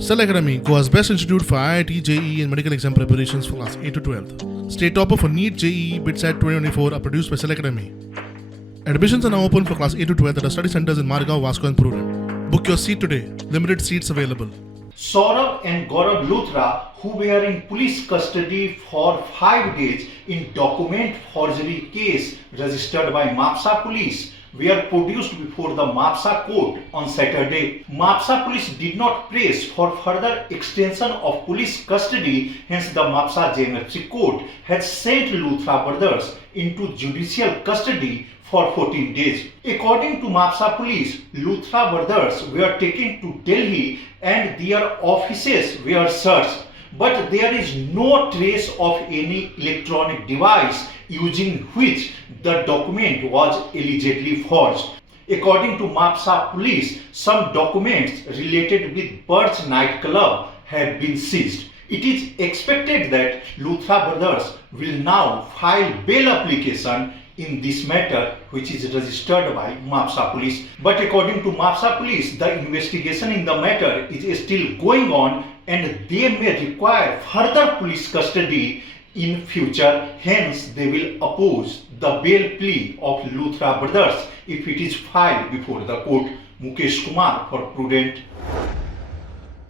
Cell Academy, Goa's best institute for IIT, JEE and medical exam preparations for class 8 to 12. State topper for NEET, JEE, BITSAT 2024 are produced by Cell Academy. Admissions are now open for class 8 to 12 at our study centers in Margao, Vasco and Prudent. Book your seat today. Limited seats available. Saurabh and Gaurav Luthra, who were in police custody for 5 days in document forgery case registered by Mapusa police, were produced before the Mapusa court on Saturday. Mapusa police did not press for further extension of police custody, hence the Mapusa JMFC Court has sent Luthra brothers into judicial custody for 14 days. According to Mapusa police, Luthra brothers were taken to Delhi and their offices were searched, but there is no trace of any electronic device using which the document was allegedly forged. According to Mapusa police, some documents related with Birch nightclub have been seized. It is expected that Luthra brothers will now file bail application in this matter, which is registered by Mapusa police. But according to Mapusa police, the investigation in the matter is still going on and they may require further police custody in future. Hence, they will oppose the bail plea of Luthra brothers if it is filed before the court. Mukesh Kumar for Prudent.